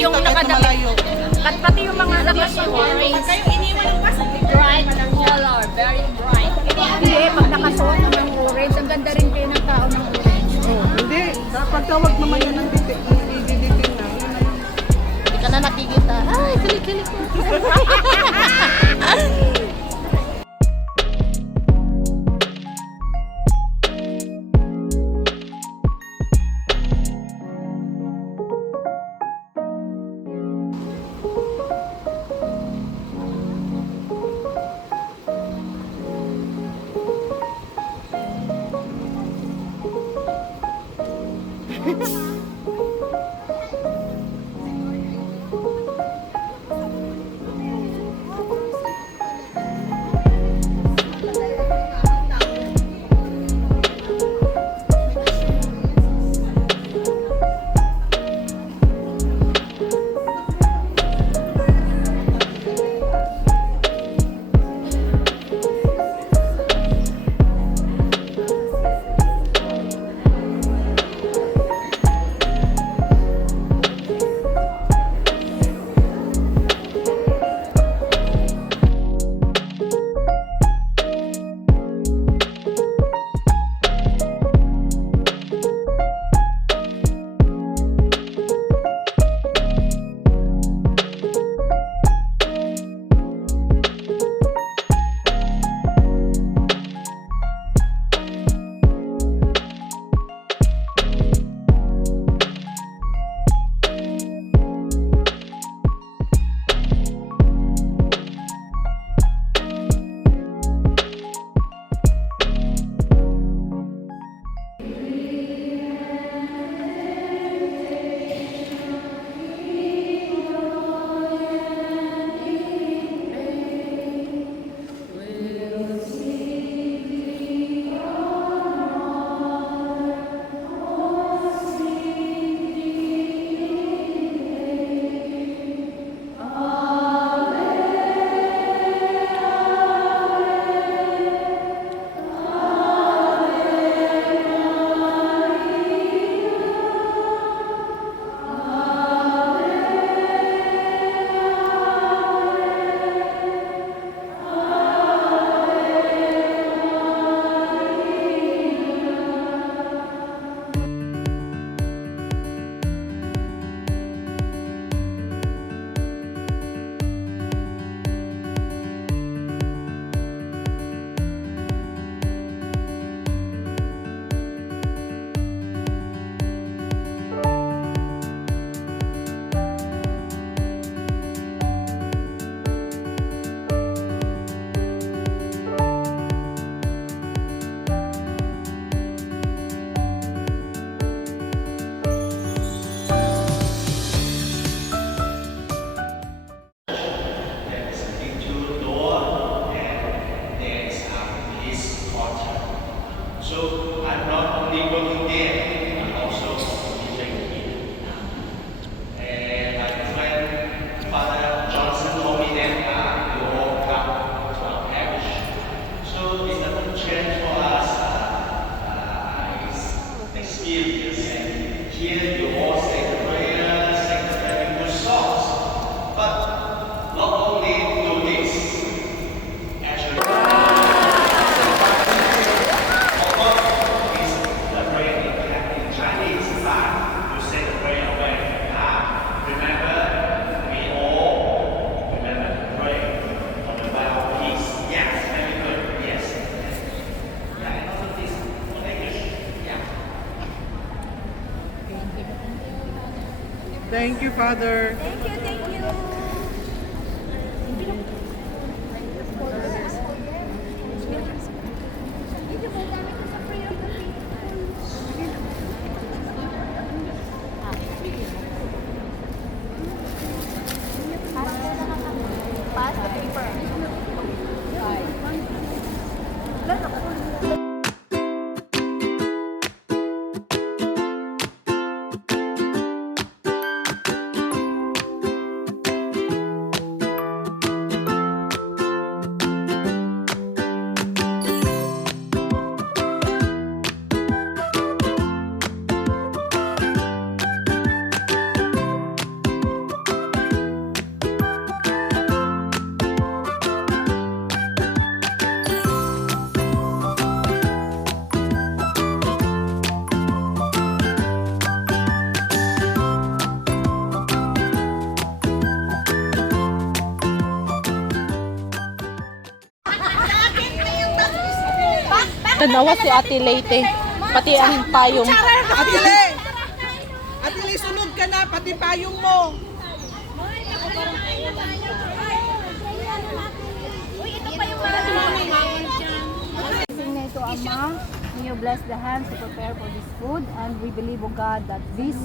yung nakadamit. At pati yung mga nakasuot. Kayo iniwan ng bus. Bright color. Very bright. Hindi, pag nakasuot ng orange, ang ganda rin kayo ng tao ng orange. Hindi, pagtawag naman yun ng diditing na. Hindi ka na nakikita. Ay, kilig-kilig ko. So I'm not only working there, I'm also living here. And my friend Father Johnson told me that you all come to our parish. So it's a good chance for us experience. And here you all say the prayer, sing the very good songs. But not only do this, actually. Thank you, Father. Thank you, thank you. Pass the paper. Tanawa si Ate Leyte. Pati ang payong. Ate Le, sunod ka na, pati payong mo. Blessing na ito, Ama. May you bless the hands to prepare for this food, and we believe, O God, that this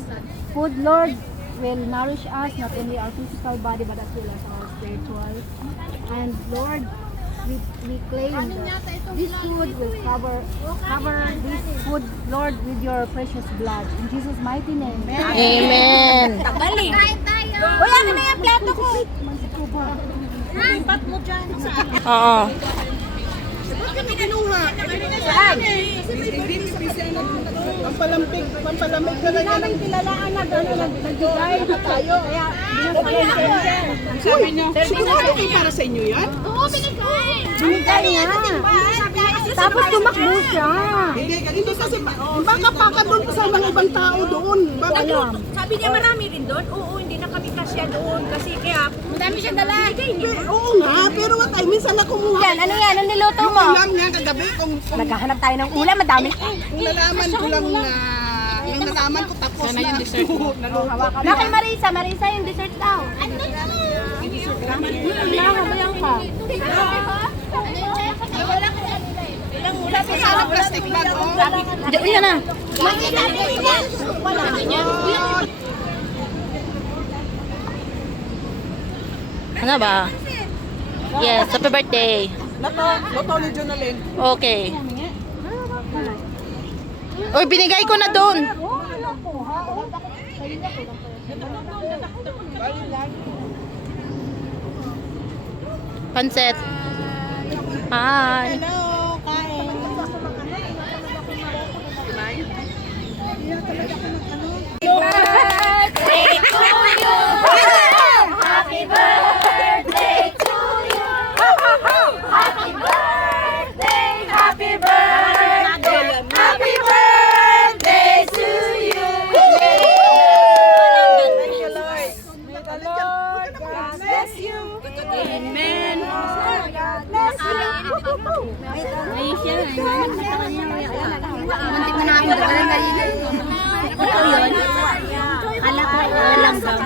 food, Lord, will nourish us, not only our physical body, but as well as our spiritual. And Lord, we claim that this food will cover this food, Lord, with your precious blood. In Jesus' mighty name. Amen. Wala na yung plato ko! Oo. Ba't ka kinuha? Hindi pipisian na pampalamig ka lang yan. Kilalaan na gano'n, nagbigay na tayo. Kaya, Sabi niyo, sigurado kayo para sa inyo yan? binigay niya. Tapos tumakbo siya. Hindi, ganito kasi, baka paka doon sa mga ibang tao doon. Baka doon. Sabi niya marami rin doon. Oo, hindi na kami kasya doon. Kasi kaya, madami siyang dala. Oo nga, pero what I mean, sana kumuha. Yan, ano yan? Ano niluto Yung mo? ulam niya kagabi, kung Naghahanap tayo ng ulam, madami. nalaman ko lang na, yung nalaman ko tapos na. Sana yung dessert mo. Nakay Marisa, Marisa yung dessert daw. Nakabayan ka. Sana plastic bag, oh. Diyan yan na. Ano ba? Yes, happy birthday. Loto ni Jonalyn. Okay. Uy, binigay ko na doon. Panset. Hi. Hello, kain. Muntik na ako dagalan kanina. Ito yun. Kala ko lang daw.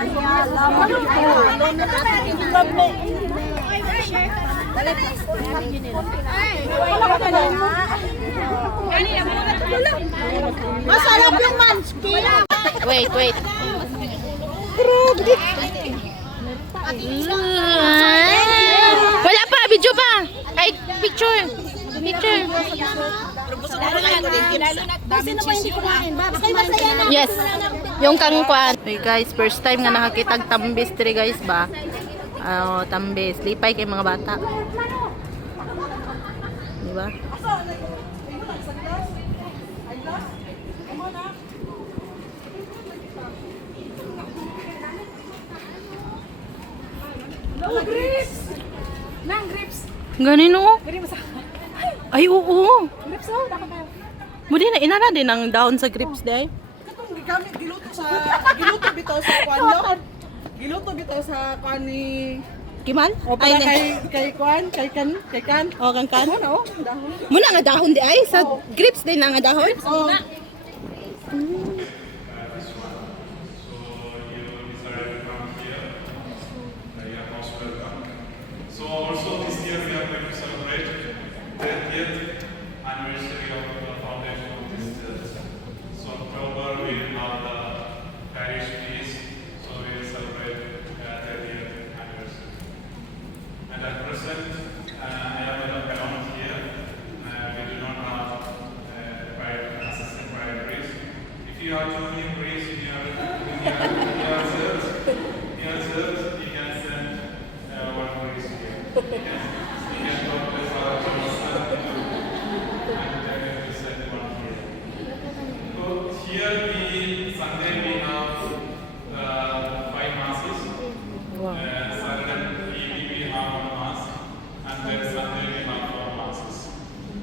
Masarap yung munchkin. Wait, wait. Wala pa, video pa. Ay, picture. Picture. Yes. Yung kangkuan. Hey guys, first time nga nakakita tambis diri guys ba? Tambis. Lipay kay mga bata. Di ba? Ganin o. Ay, oo. Mudi na inana din ang down sa grips day. Gamit giluto bitaw sa kwan no? Giluto bitaw sa kwan ni Kiman? o para kay kwan, kay kan. O kan kan. Ano? Dahon. Muna nga dahon di ay sa grips day na nga dahon. Oh. So also this year we are going to celebrate the 30th anniversary of the foundation of this church. So October we will have the parish feast, so we will celebrate 30th anniversary. And at present, I have a parent here. We do not have assistant private priest. If you have too many priests in your church, you can send one priest here. You can talk with our Johnson and then we will send one here. So here Sunday we have 5 masses. Sunday evening we have 1 mass, and then Sunday we have 4 masses.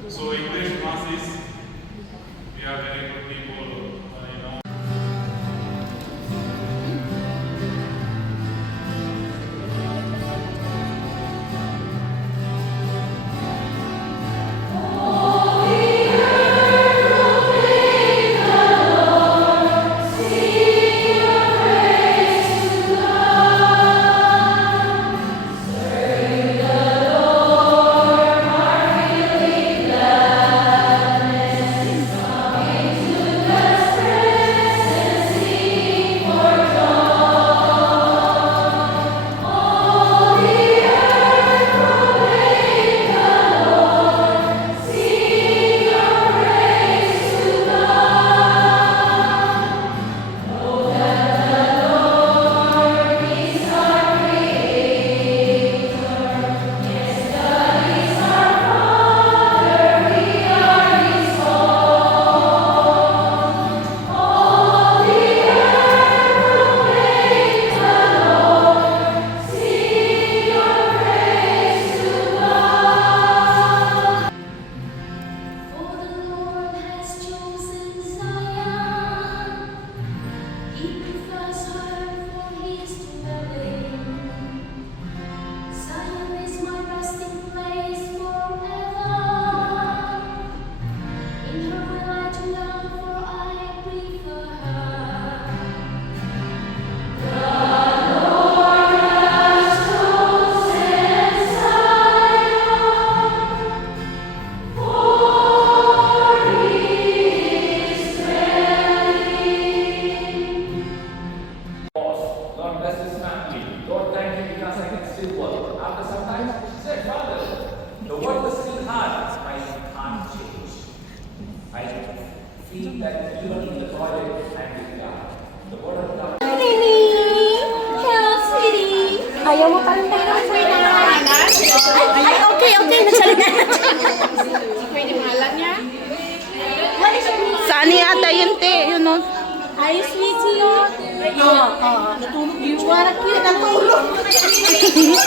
So English masses, we are very good people, you know. Ayaw mo pa rin tayo ng Ay, okay, nagsalita na. Saan yata yun, te? Yun, no? Hi, sweetie. Natulog. You wanna cute? Natulog.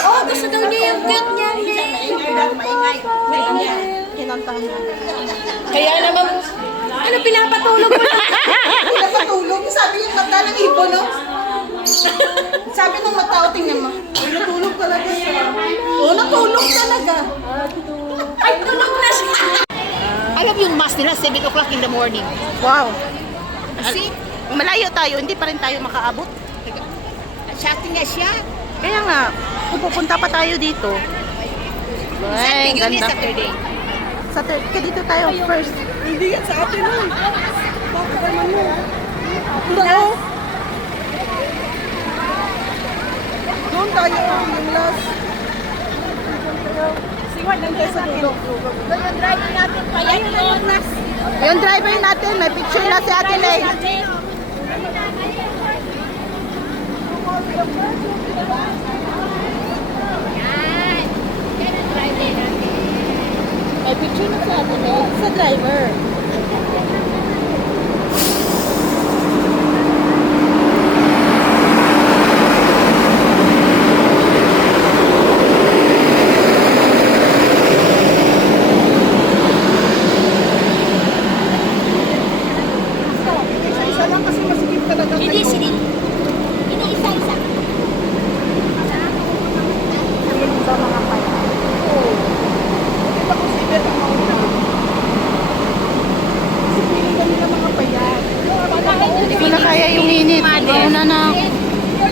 Oh, gusto daw niya yung cute niya. Maingay. Kinantahan niya. Kaya naman, ano pinapatulog mo? Pinapatulog. Sabi yung mata ng ibon, no? Sabi ng mata, tingnan mo. Ay, natulog talaga siya. Oo, natulog talaga. Ay, tulog na siya. Alam yung mass nila, 7 o'clock in the morning. Wow. Kasi, Malayo tayo, hindi pa rin tayo makaabot. shouting nga siya. Kaya nga, pupunta pa tayo dito. Ay, Yun is ganda. Saturday. Kaya dito tayo first. Hindi yan sa atin, no? Bakit naman mo? No. Doon tayo, yung last. Siwag lang tayo sa dulo. Yung driver natin pa yan yun. Yung driver natin, may picture na si Ate Lay. May picture na si Ate Lay sa driver. Isa lang kasi masikip talaga kayo. Hindi, sige. Hindi, isa-isa. Kita ko si Beth ang mauna. Kasi piling kami ng mga payat. Hindi ko na kaya yung init. Mauna na.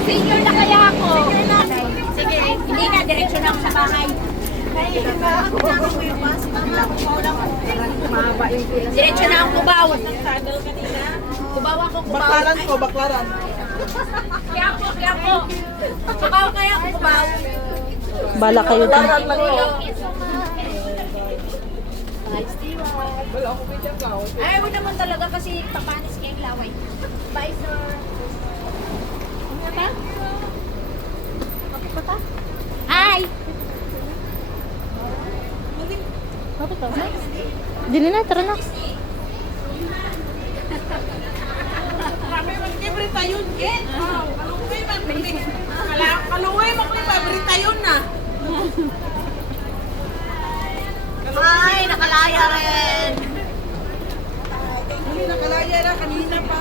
Senior na kaya ako. Sige, hindi na, diretso na ako sa bahay. Diretso na ako Cubao. Cubao ako, Cubao. Baklaran ko, baklaran. Kaya ako. Cubao kaya ako, Cubao. Bala kayo dun. Baklaran lang ko. Ay, wala naman talaga kasi papanis kay Laway. Bye, sir. Ano ba? Hi! Dili na, tara na. Kami mag-ibrita yun, Ken. Kaluwi mo kung ibrita yun na. Ay, nakalaya rin. Hindi nakalaya na, kanina pa.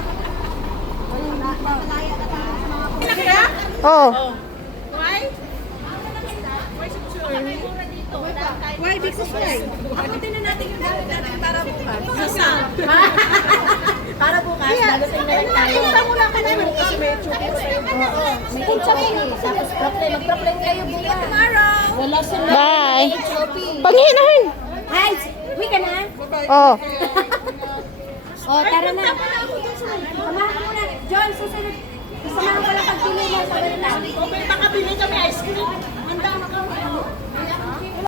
Oh. Why? Because why? Abutin na natin yung gamit natin para bukas. Para bukas, dadating na lang tayo. Kita mo lang ka namin kasi may chupo sa'yo. May interview. Tapos mag-problem kayo bukas. Tomorrow. Wala sila. Bye. Panginoon. Hi, uwi ka na? Oh. Oh, tara na. Samahan mo na. John, susunod. Samahan ko lang pagpili mo sa balitan. Baka bili kami ice cream. Handa na kami.